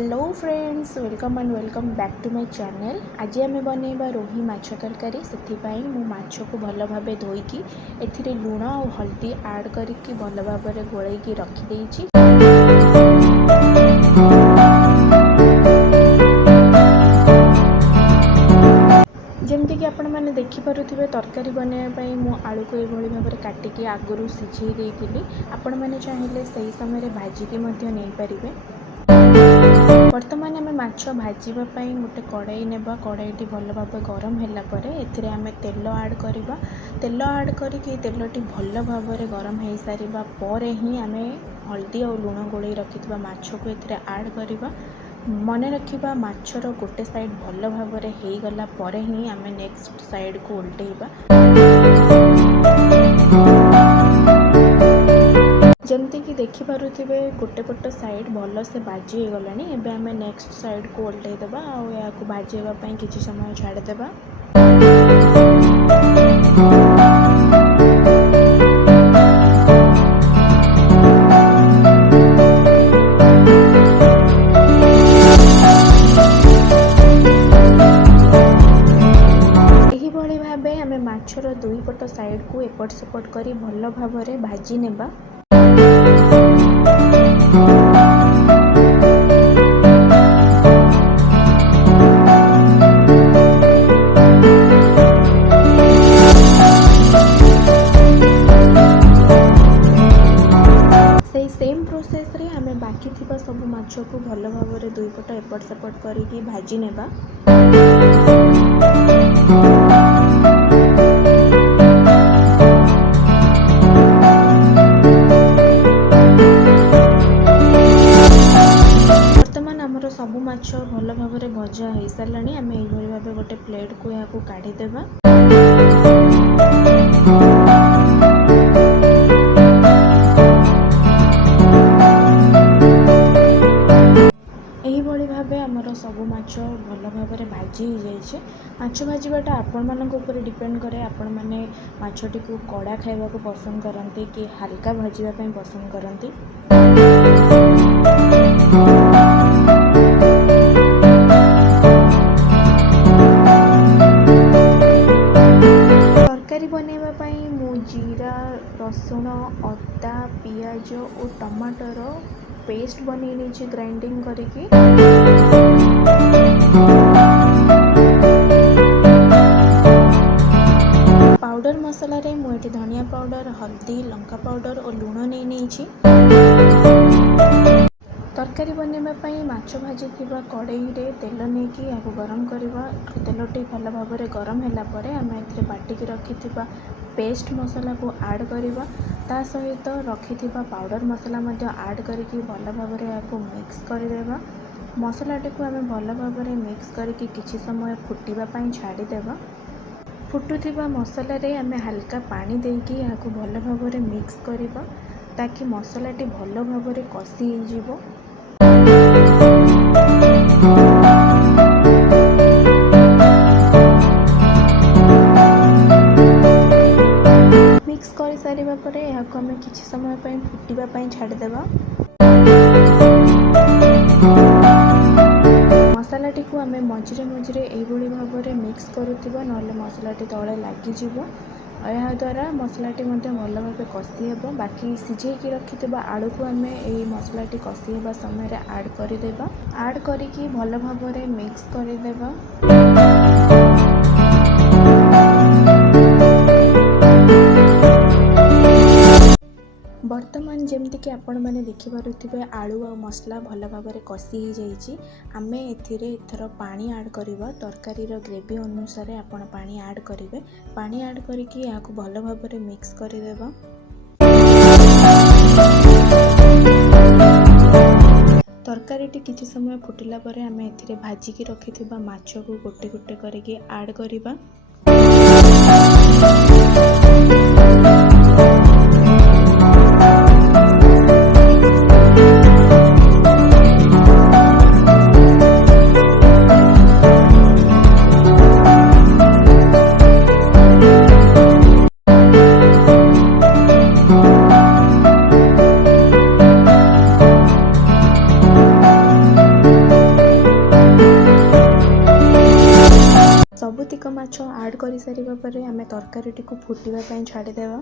Hello friends, welcome and welcome back to my channel. आज आम बनइबा रोही माछ तरकारी। से मु माछ को भल भाव धोईकी एथिरे लुण और हल्दी ऐड करके भल भाव गोलैकी रखिदेछि। जमती कि आपण मैंने देखिपे तरकारी बनवाई मु आलू को यह भाव में काटिकी आगुरी सिझे देती। आपण मैंने चाहिए से समय भाजिकी नहीं पारे। बर्तमान आम माछ भाजवाई गोटे कड़ाई नेबा। कड़ाईटी भल भाव गरम होगापर एथिरे आम तेल ऐड करवा। तेल ऐड करके तेलटी भल भाव गरम हो सारा पर ही आम हल्दी और लुण गोलई रखि माछ को एथिरे ऐड करवा। मन रखा माछर गोटे साइड भल भाव हो गला पर ही आम नेक्स्ट साइड को उल्टेबा। जमती कि देखिपे गोटे पट साइड भल से बाजी हो गलानी। एबे आम नेक्स्ट साइड को उल्टेदेबा और या भाजवाई किसी समय छाड़देबा। माछर दुई पट साइड को एपट सेपट करी भल भाव भाजी नेबा। से सेम प्रोसेस रे हमें बाकी थिबा सब माछ को भल भाव दुई पट एपट सेपट करी भाजी नेबा। सब माछ भल भाव भजा हो सारा आम यही भाव गोटे प्लेट को यहाँ काढ़ीदेवा। यही भाव आमर सब माछ भल भाव भाजी हो जाए। माछ भाजवाटा आपण मानक ऊपर डिपेंड करे। आपण माने माछटी को कड़ा खाइबा को पसंद करते कि हल्का भाजवाई पसंद करते। तरकारी बनवाई मु जीरा, रसुण, अदा, पियाज और टमाटर पेस्ट बनै नीचे ग्राइंडिंग करके। पाउडर मसला रे मुझे धनिया पाउडर, हल्दी, लंका पाउडर और लुण नहीं नीची। तरकारी बनवाई माछ भाजी कड़ाई रे तेल नहीं कि गरम करवा। तेलटी भल भाव गरम होगापर आम ए बाटिकी रखि पेस्ट मसला को ऐड करवा। ता सहित रखि पाउडर मसला ऐड करके भल भाव मिक्स करदेवा। मसलाटी को आम भल भाव मिक्स करके किछि समय फुटापी छाड़ीदेवा। फुटुथिबा मसला रे आम हल्का पानी देकी यहाँ भल भाव मिक्स करवा ताकि मसलाटी भल भाव कषि हो। मिक्स कर सारिबा परे यहाँ आम किछि समय फुटापी छाड़ीदेवा। मसलाटी को आम मझिरे मझिरे यही भाव मिक्स करुवा ना मसलाटी तले लगिज। यह द्वारा मसलाटी भल भाव कषि हे। बाकी सिझेकी रखि आलू को आम यही मसलाटी कषि होगा समय ऐड करदेवा। ऐड करके भल भाव मिक्स करदेवा। बर्तमान जमती कि आपण मैंने देखिपे आलू और मसला भल भाव कषि हो जाइए। आम एथर पानी ऐड करवा। तरकारी ग्रेवी अनुसार आपण पानी ऐड करेंगे। पानी ऐड करके यहाँ भल भाव मिक्स करदेवा। तरकारी किसी समय फुटिला परे आम एथिरे भाजिकी रखिथिबा माछ को गोटे गोटे करके ऐड करवा। ସାରିବା ପରେ ଆମେ ତରକାରୀଟିକୁ ଫୁଟିବା ପାଇଁ ଛାଡ଼ିଦେବା।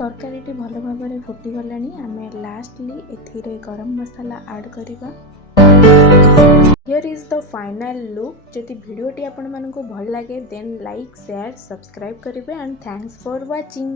ତରକାରୀଟି ଭଲ ଭାବରେ ଫୁଟିଗଲାଣି। ଆମେ ଲାଷ୍ଟଲି ଏଥିରେ ଗରମ ମସଲା ଆଡ଼୍ କରିବା। Here is the final look. ଯଦି ଭିଡ଼ିଓଟି ଆପଣମାନଙ୍କୁ ଭଲ ଲାଗେ ଦେନ୍ ଲାଇକ୍, ସେୟାର, ସବସ୍କ୍ରାଇବ୍ କରିବେ ଆଣ୍ଡ ଥ୍ୟାଙ୍କସ୍ ଫର୍ ୱାଚିଂ।